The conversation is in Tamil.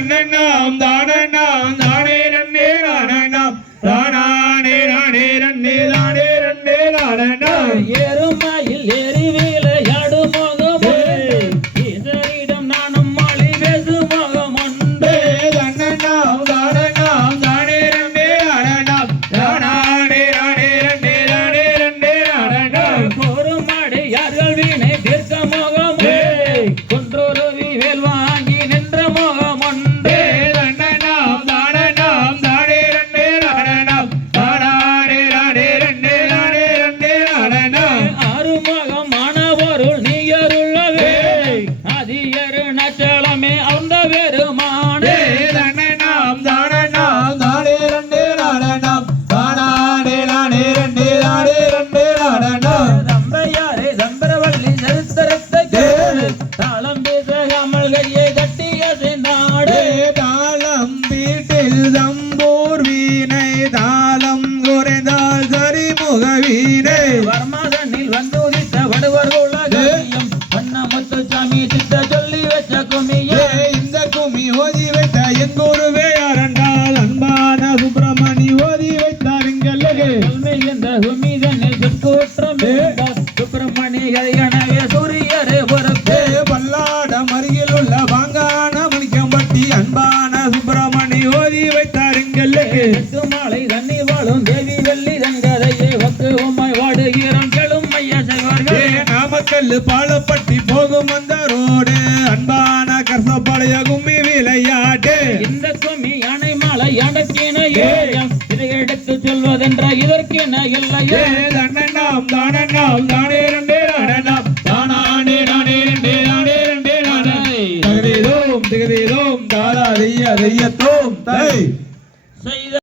தன்னண்ணாம் தானண்ணாம் தானே நன்னே நானண்ணாம் தானானே நானே நன்னே தானே நன்னே நானண்ணாம் ஏறுமாயில் ஏறி விளையாடு மோகமே இதரிடம் நானும் மாளி பேசு மோகம் உண்டு தன்னண்ணாம் தானண்ணாம் தானே நன்னே நானண்ணாம் தானானே நானே நன்னே தானே நன்னே நானண்ணாம் போருமாடு யார்கள் வீணை தீர்க்க மோகமே குன்றோருவி வேல் வாங்கி நின்ற மோகம் உண்டு தன்னண்ணாம் தானண்ணாம் தானே நன்னே நானண்ணாம் தானானே நானே நன்னே தானே நன்னே நானண்ணாம் ஆறுமுகமான பொருள் நீயருள்ளவே அதியரு நச்சலமே அந்த பெருமானே தன்னண்ணாம் தானண்ணாம் தானே நன்னே நானண்ணாம் தானானே நானே நன்னே தானே நன்னே நானண்ணாம் தம்பையாரே தம்பரவள்ளி சரித்திரத்தை கேளு தாளம் பேசாமல் கையை கட்டிய சென்றாடு தாளம் வீட்டில் தம்பூர் வீணை தாளம் குறைந்தால் சரிமுக வீணை வர்மதனில் வந்து உதித்த வடுவர் உலகம் வண்ணமுத்து சாமி சித்த சொல்லி வச்ச குமியே இந்த கும்மி ஓதி வைத்த என் குருவே யாரென்றால் அன்பான சுப்பிரமணி ஓதி வைத்தார் இங்கல்லகே இந்த குமிதனில் சொற்கூற்றம் சுப்பிரமணியர் எனவே சூரியரே பொறுப்பே பல்லாடம் அருகில் உள்ள வாங்கான மணிக்கம்பட்டி அன்பான சுப்பிரமணி ஓதி வைத்தார் இங்கல்லகே எட்டு மாலை தண்ணி வாழும் தேவி வெள்ளி தங்கதையே வக்கு உம்மை வாடுகிறோம் கெளும் ஐயா செய்வார்கள் நாமக்கல் பாலப்பட்டி போகும் அந்த ரோடு அன்பான கர்சப்பாளைய கும்மி விளையாட்டு இந்த கும்மி யானை மாலை அடக்கின ஏயம் இதை எடுத்து சொல்வதென்ற இதற்கென இல்லையே தன்னண்ணாம் தானண்ணாம் தானே நண்டே நானண்ணாம் தானானே நானே நண்டே நானே நண்டே நானே திகதேதோம் தாரா தெய்ய தெய்யத்தோம் தை செய்த